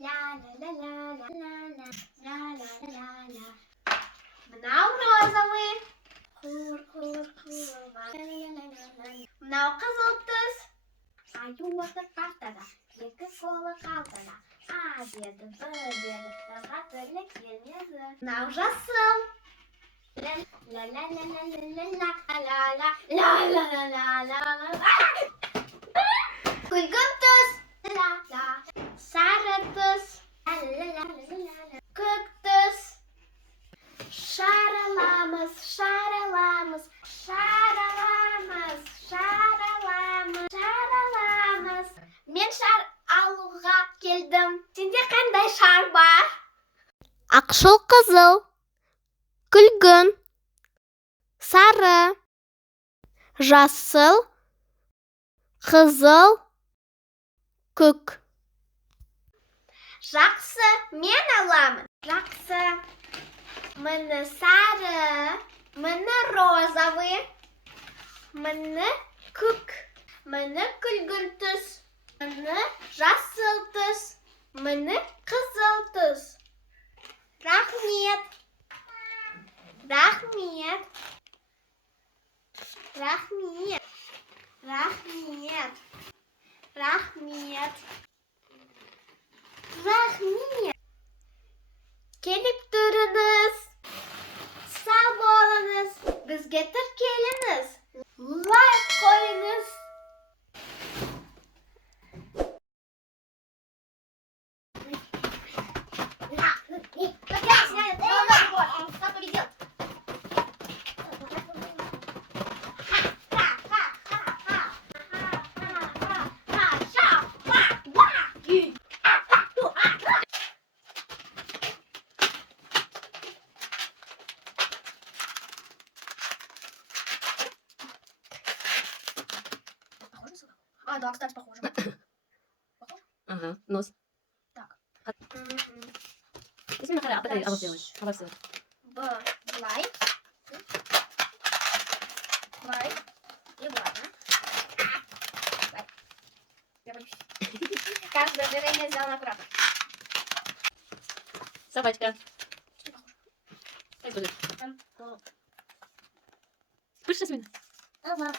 Мынау розовый. Мынау қызыл түс. Аюлы қартада, екі қолы қалтада. А деді, Б деді, Ға түрлі келмеді. Мынау жасыл. Күлгін түс. Сары түс. Көк түс. Шарыламыз, шарыламыз, шарыламыз, шарыламыз, шарыламыз. Мен шар алуға келдім. Сенде қандай шар бар? Ақшыл қызыл, күлгін, сары, жасыл, қызыл, көк. Жақсы, мен аламын. Жақсы. Мені сары, мені розовый, мені көк, мені күлгін түс, мені жасыл түс, мені қызыл түс. Рахмет. Рахмет. Рахмет. Рахмет. Рахмет. Рахмет. Келіп тұрыңыз. Сау болыңыз. Бізге тіркеліңіз. Лайк қойыңыз. А, да, кстати, похоже. Похоже? Ага, нос. Так. Если на харя, а сделаешь. Давай все. Лайк. Лайк. И ладно. Лайк. Я боюсь. Каждое движение сделано аккуратно. Собачка. Что похоже? Как будет? Слышишь меня? Ага.